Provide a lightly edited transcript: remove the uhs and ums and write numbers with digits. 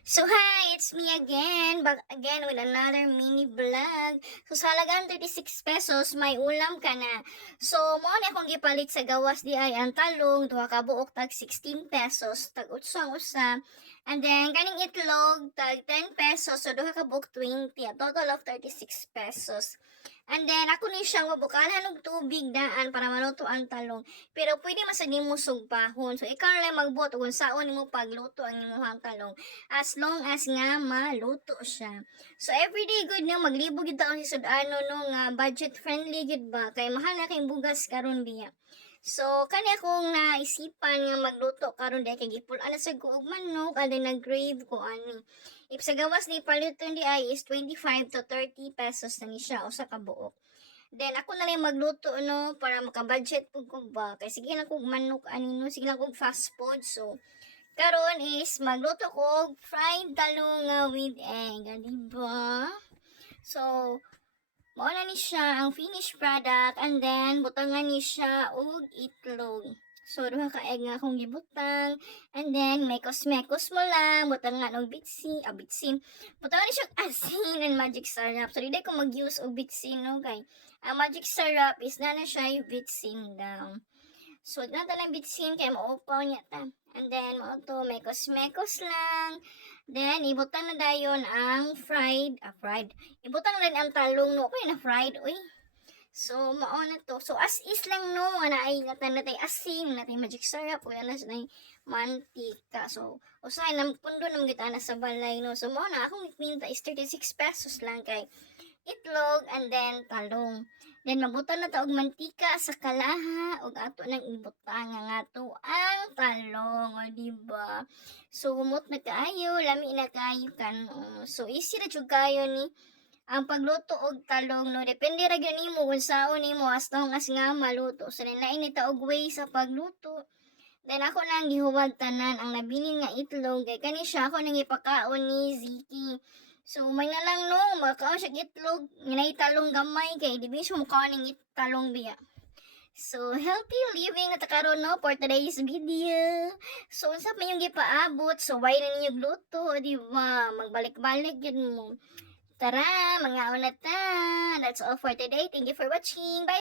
So hi, it's me again, back again with another mini vlog. So sa halagang 36 pesos, may ulam ka na. So mo na akong gipalit sa gawas di ay ang talong, duha ka buok tag 16 pesos, tag utsang usa. And then kaning itlog tag 10 pesos, so duha ka buok 20, a total of 36 pesos. And then ako ni siyang mabukalan og tubig daan para maluto ang talong. Pero pwede man sa nimo sugbahon. So ikaw na lang magbuot kung saon nimo pagluto ang imong talong as long as nga maluto siya. So everyday good na maglibog gid taon si sud-ano no nga budget friendly gid ba kay mahal na kay bugas karon diya. So kani akong naisipan nga magluto karon dai kay gipul-an na sa og manok and then nag-crave ko ani. If sa gawas ni paliton di ay is 25 to 30 pesos na ni siya usa ka buok. Then ako na lang magluto no para maka-budget pug ko ba kay sige lang kog manok ani no sige lang kog fast food. So karon is magluto ko og fried talong nga with egg, di ba? So mao na ni siya ang finished product and then butangan ni siya og itlog. So duha ka egg nga akong gibutang and then mekos-mekos mo lang butangan og bitsin. Butangan ni siya og asin and magic syrup. So di ko mag-use og bitsin no kay ang magic syrup is na siya yung bitsin daw. So, lang bitsin kay maupaw niya ta. And then, mo to, mekos-mekos lang. Then, ibutang na dayon ang fried. Ibutang lang ang talong, no? Okay na fried, uy. So, mao na to. So, as is lang, no? Nga na ay natay asin, natay magic syrup, o yan na mantika. So, usahay, pundo naman kita na sa balay, no? So, mao na, akong itinta is 36 pesos lang kay itlog and then talong. Then mabutan na ta og mantika sa kalaha ug ato nang ibutang nga ato ang talong, o di ba? So humot na kaayo, lami na kaayo kan. So easy ra jud kayo ni ang pagluto og talong no. Depende ra gyud nimo kung saon nimo as long as nga maluto. So lain ta og way sa pagluto. Then ako nang gihuwag tanan ang nabilin nga itlog kay kani siya ako nang ipakaon ni Ziki. So may na lang no, makaon siya itlog, nginay talong gamay kay di ba siya mukha ning talong biya. So healthy living na karon no for today's video. So unsa man yung gipaabot, so why na ninyo luto, di ba? Magbalik-balik yun mo. Tara, mga una ta. That's all for today. Thank you for watching. Bye.